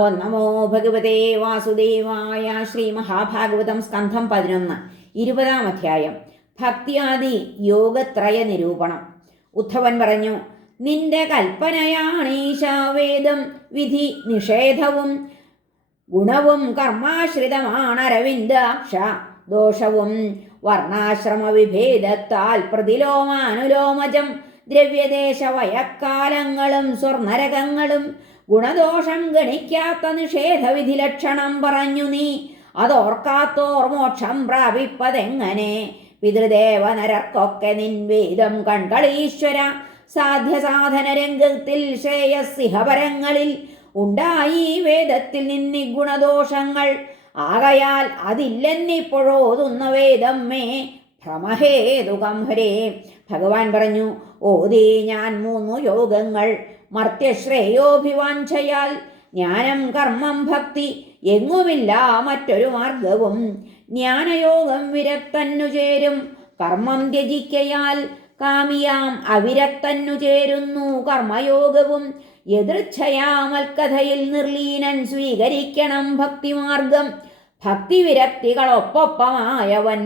ഓം നമോ ഭഗവതേ വാസുദേവായ. ശ്രീ മഹാഭാഗവതം സ്കന്ധം 11 20-ാം അധ്യായം. ഭക്തിയാദി യോഗത്രയ നിരൂപണം. ഉദ്ധവൻ പറഞ്ഞു, നിന്റെ കൽപ്പനയാണീശാവേദം വിധി നിഷേധവും ഗുണവും കർമാശ്രിതമാണരവിന്ദാക്ഷ ദോഷവും വർണ്ണാശ്രമ വിഭേദത്താൽ പ്രതിലോമാനുലോമജം ദ്രവ്യദേശ വയക്കാലങ്ങളും സ്വർണരകങ്ങളും ഗുണദോഷം ഗണിക്കാത്ത നിഷേധവിധി ലക്ഷണം പറഞ്ഞു നീ. അതോർക്കാത്തോർ മോക്ഷം പ്രാപിപ്പതെങ്ങനെ? പിതൃദേവനരർക്കൊക്കെ നിൻ വേദം കൺകളീശ്വര. സാധ്യസാധന രംഗത്തിൽ ശ്രേയസ്സിഹപരങ്ങളിൽ ഉണ്ടായി വേദത്തിൽ നിന്നി ഗുണദോഷങ്ങൾ. ആകയാൽ അതില്ലെന്നിപ്പോഴോതുന്ന വേദം മേ ഭ്രമഹേതുകം ഹരേ. ഭഗവാൻ പറഞ്ഞു, ഓതേ ഞാൻ 3 യോഗങ്ങൾ മർത്യശ്രേയോഭിവാഞ്ചയാൽ. ജ്ഞാനം കർമ്മം ഭക്തി എങ്ങുമില്ല മറ്റൊരു മാർഗവും. ജ്ഞാനയോഗം വിരക്തന്നു ചേരും കർമ്മം ത്യജിക്കയാൽ. കാമിയാം അവിരക്തന്നു ചേരുന്നു കർമ്മയോഗവും. യദൃച്ഛയാമൽക്കഥയിൽ നിർലീനൻ സ്വീകരിക്കണം ഭക്തിമാർഗം. ഭക്തിവിരക്തികളൊപ്പൊപ്പമായവൻ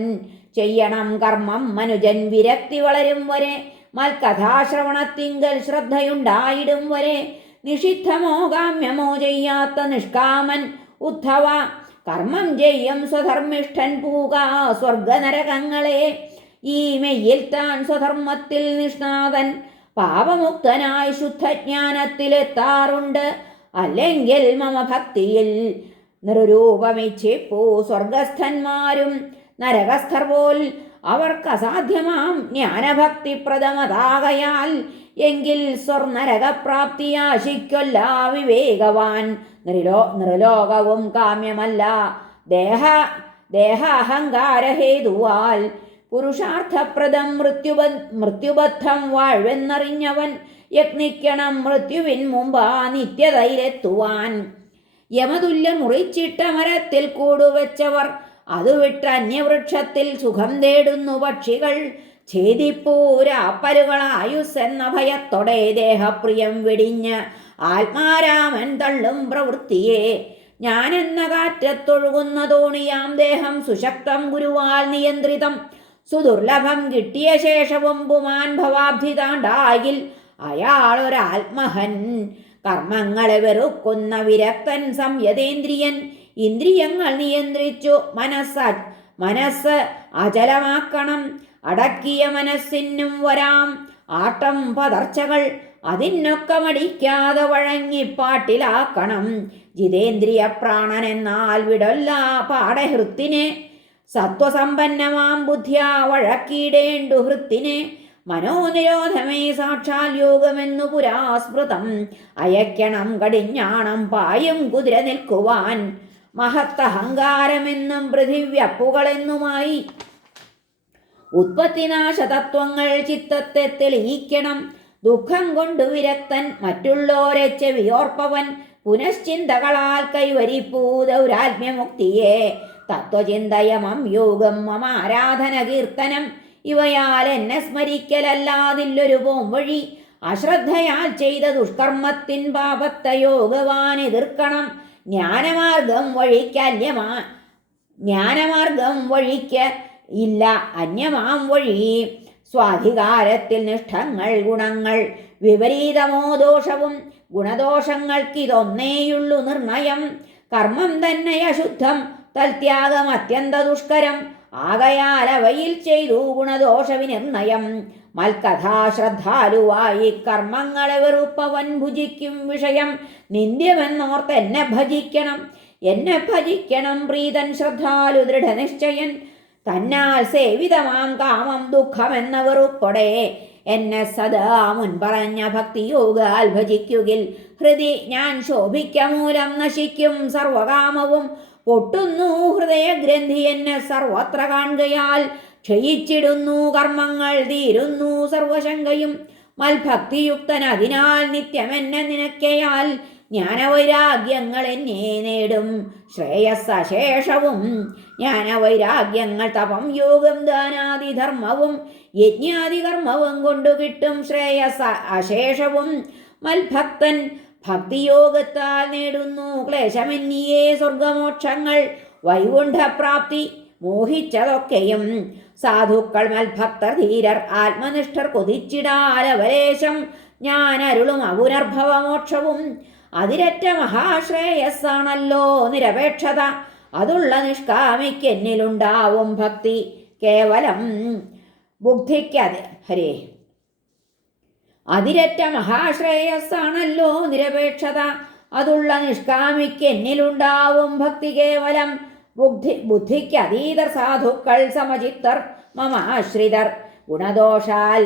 ചെയ്യണം കർമ്മം മനുജൻ. വിരക്തി വളരും വരെ മൽക്കഥാശ്രവണത്തിങ്കൽ ശ്രദ്ധയുണ്ടായിടും വരെ. നിഷിദ്ധമോ കാമ്യമോ ചെയ്യാത്ത നിഷ്കാമൻ ഉദ്ധവ. കർമ്മം ചെയ്യും സ്വധർമ്മിഷ്ഠൻ പൂക സ്വർഗനരകങ്ങളെ. ഈ മെയ്യിൽ താൻ സ്വധർമ്മത്തിൽ നിഷ്ണാതൻ പാപമുക്തനായി ശുദ്ധജ്ഞാനത്തിലെത്താറുണ്ട്. അല്ലെങ്കിൽ മമ ഭക്തിയിൽ നിർരൂപമിച്ഛിപ്പൂ സ്വർഗസ്ഥന്മാരും നരകസ്ഥർ പോൽ. അവർക്കസാധ്യമാം ജ്ഞാനഭക്തിപ്രദമതാകയാൽ. എങ്കിൽ സ്വർണരകപ്രാപ്തിയാശിക്കൊല്ല വിവേകവാൻ. നൃലോകവും കാമ്യമല്ല ദേഹാഹങ്കാരഹേതുവാൽ. പുരുഷാർത്ഥപ്രദം മൃത്യുബദ്ധം വാഴ്വെന്നറിഞ്ഞവൻ യത്നിക്കണം മൃത്യുവിൻ മുമ്പാ നിത്യതയിലെത്തുവാൻ. യമതുല്യ മുറിച്ചിട്ട മരത്തിൽ കൂടുവെച്ചവർ അതു വിട്ട് അന്യവൃക്ഷത്തിൽ സുഖം തേടുന്നു പക്ഷികൾ. ഛേദിപ്പൂരാപ്പലുകളായുസ്സെന്ന ഭയത്തോടെ ദേഹപ്രിയം വെടിഞ്ഞ് ആത്മാരാമൻ തള്ളും പ്രവൃത്തിയെ. ഞാനെന്ന കാറ്റത്തൊഴുകുന്ന തോണിയാം ദേഹം സുശക്തം ഗുരുവാൽ നിയന്ത്രിതം. സുദുർലഭം കിട്ടിയ ശേഷവും പുമാൻ ഭവാബ്ധി താണ്ടായിൽ അയാളൊരാത്മഹൻ. കർമ്മങ്ങളെ വെറുക്കുന്ന വിരക്തൻ സംയതേന്ദ്രിയൻ. ഇന്ദ്രിയങ്ങൾ നിയന്ത്രിച്ചു മനസ്സ് അചലമാക്കണം. അടക്കിയ മനസ്സിനും വരാം ആട്ടം പതർച്ചകൾ. അതിനൊക്കെ മടിക്കാതെ വഴങ്ങിപ്പാട്ടിലാക്കണം. ജിതേന്ദ്രിയ പ്രാണൻ എന്നാൽ വിടൊല്ല പാടഹൃത്തിനെ. സത്വസമ്പന്നമാം ബുദ്ധ്യാ വഴക്കിടേണ്ടു ഹൃത്തിനെ. മനോനിരോധമേ സാക്ഷാൽ യോഗമെന്നു പുരാസ്മൃതം. അയക്കണം കടിഞ്ഞാണം പായും കുതിര നിൽക്കുവാൻ. മഹത്തഹങ്കാരമെന്നും പൃഥിവ്യപ്പുകളെന്നുമായി ഉത്പത്തിനാശതത്വങ്ങൾ ചിത്തത്തെ തെളിയിക്കണം. ദുഃഖം കൊണ്ടു വിരക്തൻ മറ്റുള്ളോരെ ചെവിയോർപ്പവൻ. പുനശ്ചിന്തകളാൽ കൈവരിപ്പൂ ദൗരാത്മ്യമുക്തിയെ. തത്വചിന്തയമം യോഗം മമ ആരാധന കീർത്തനം. ഇവയാൽ എന്നെ സ്മരിക്കലല്ലാതില്ലൊരു പോംവഴി. അശ്രദ്ധയാൽ ചെയ്ത ദുഷ്കർമ്മത്തിൻ പാപത്തെ യോഗവാൻ എതിർക്കണം. ജ്ഞാനമാർഗം വഴിക്ക് ഇല്ല അന്യമാം വഴി. സ്വാധികാരത്തിൽ നിഷ്ഠങ്ങൾ ഗുണങ്ങൾ വിപരീതമോ ദോഷവും. ഗുണദോഷങ്ങൾക്കിതൊന്നേയുള്ളു നിർണയം. കർമ്മം തന്നെ അശുദ്ധം തൽത്യാഗം അത്യന്ത ദുഷ്കരം. ആകയാൽ അവയിൽ ചെയ്തു ഗുണദോഷ വിനിർണയം. മൽക്കഥാശ്രദ്ധാലുവായി കർമ്മങ്ങളെ വെറുപ്പവൻ ഭുജിക്കും വിഷയം. നിന്ദ്യമെന്നോർത്ത് എന്നെ ഭജിക്കണം പ്രീതൻ ശ്രദ്ധാലു ദൃഢനിശ്ചയൻ. തന്നാൽ സേവിതമാം കാമം ദുഃഖമെന്ന വെറുപ്പൊടെ. എന്നെ സദാ മുൻപറഞ്ഞ ഭക്തിയോഗാൽ ഭജിക്കുകിൽ ഹൃദി ഞാൻ ശോഭിക്കമൂലം നശിക്കും സർവകാമവും. പൊട്ടുന്നു ഹൃദയഗ്രന്ഥി എന്നെ സർവത്ര കാണുകയാൽ. ക്ഷയിച്ചിടുന്നു കർമ്മങ്ങൾ തീരുന്നു സർവശങ്കയും. മൽഭക്തിയുക്തൻ അതിനാൽ നിത്യമെന്നെ നിനക്കയാൽ. ജ്ഞാനവൈരാഗ്യങ്ങൾ എന്നെ നേടും ശ്രേയസ്സശേഷവും. ജ്ഞാനവൈരാഗ്യങ്ങൾ തപം യോഗം ദാനാദിധർമ്മവും. യജ്ഞാദികർമ്മവും കൊണ്ടു കിട്ടും ശ്രേയസ് അശേഷവും. മൽഭക്തൻ ഭക്തിയോഗത്താൽ നേടുന്നു ക്ലേശമന്യേ സ്വർഗമോക്ഷങ്ങൾ വൈകുണ്ഠപ്രാപ്തി മോഹിച്ചതൊക്കെയും സാധുക്കൾ മൽഭക്തർ ധീരർ ആത്മനിഷ്ഠർ കൊതിച്ചിടാലവലേശം ഞാൻ അരുളും അപുനർഭവമോക്ഷവും അതിരറ്റ മഹാശ്രേയസ്സാണല്ലോ നിരപേക്ഷത അതുള്ള നിഷ്കാമിക്കെന്നിലുണ്ടാവും ഭക്തി കേവലം ബുദ്ധിക്കത് ഹരേ അതിരറ്റ മഹാശ്രേയസ്സാണല്ലോ നിരപേക്ഷത അതുള്ള നിഷ്കാമിക്കെന്നിലുണ്ടാവും ഭക്തി കേവലം ബുദ്ധിക്ക് അതീതർ സാധുക്കൾ സമചിത്തർ മമ ആശ്രിതർ ഗുണദോഷാൽ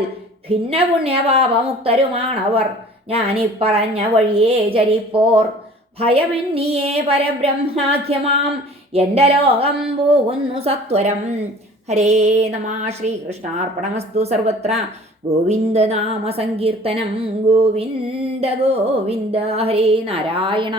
ഭിന്ന പുണ്യപാപമുക്തരുമാണവർ ഞാനിപ്പറഞ്ഞ വഴിയേ ചരിപ്പോർ ഭയമെന്നിയേ പരബ്രഹ്മാഖ്യമാം എൻ്റെ ലോകം പോകുന്നു സത്വരം. ഹരേ നമ. ശ്രീകൃഷ്ണാർപ്പണമസ്തു. സർവത്ര ഗോവിന്ദനാമ സങ്കീർത്തനം. ഗോവിന്ദ ഗോവിന്ദ. ഹരേ നാരായണ.